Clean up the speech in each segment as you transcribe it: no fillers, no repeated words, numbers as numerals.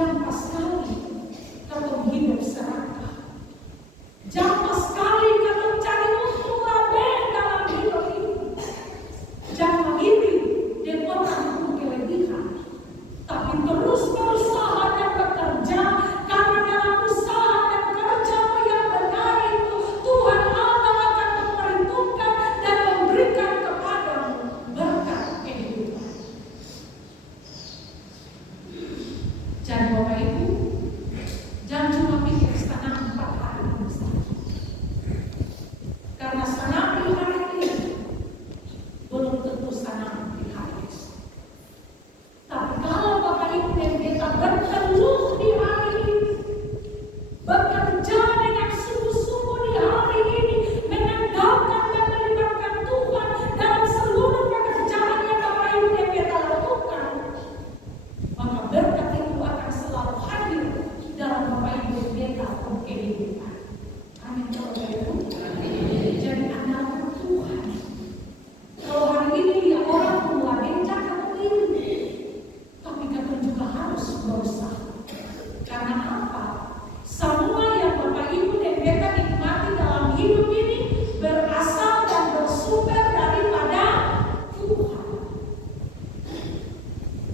Jampas sekali katong hidup serakah. Jampas sekali katong cari untung laben dalam hidup ini. Jangan iri dan orang itu kelebihan, tapi terus berusaha dan bekerja, karena dalam usaha dan kerja yang benar itu Tuhan Allah akan memperhitungkan dan memberikan kepadamu berkat kehidupan. Jadi Bapak Ibu, jangan cuma pikir senang 4 hari ini saja. Karena senang di hari ini belum tentu senang di hari esok. Tapi kalau Bapak Ibu dan kita berteluh di hari ini, bekerja dengan sungguh-sungguh di hari ini, mengandalkan dan melibatkan Tuhan dalam seluruh pekerjaan yang Bapak Ibu dan kita lakukan, maka berkat itu akan selalu hadir dalam Bapak Ibu dan kita kehidupan. Amin. Bapak Ibu. Jadi andalkan Tuhan. Kalau hari ini lihat orang tua bencak atau ini, tapi kita juga harus berusaha. Karena apa? Semua yang Bapak Ibu dan kita nikmati dalam hidup ini berasal dan bersumber daripada Tuhan.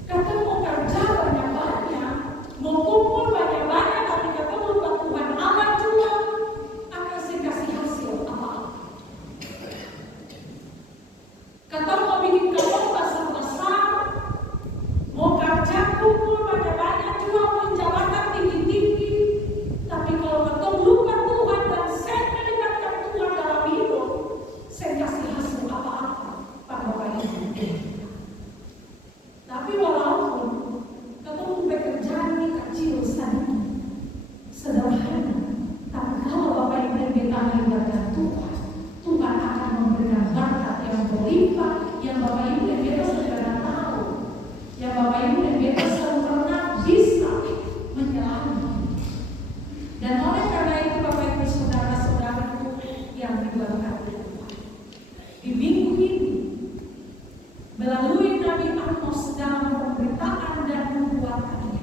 Kita mau kerja banyak-banyak, mau kumpul banyak-banyak, tapi kita lupa Tuhan Allah juga akan kasih hasil apa-apa. Kita mau bikin kebun besar-besar, mau kerja kumpul banyak-banyak, juga mau jabatan tinggi-tinggi, tapi kalau kita lupa Tuhan dan saya melibatkan Tuhan dalam hidup, saya kasih hasil apa-apa pada Bapak Ibu. Tapi walaupun kita mau pekerjaan ini kecil saja, sederhana, tapi kalau Bapak Ibu dan kita melibatkan Tuhan, Tuhan akan memberikan berkat yang berlimpah, yang Bapak Ibu dan kita sudah tahu, yang Bapak Ibu dan kita selalu pernah bisa menyelami. Dan oleh karena itu Bapak Ibu saudara-saudaraku yang diberkati Tuhan, di minggu ini melalui Nabi Amos dalam pemberitaan dan nubuatan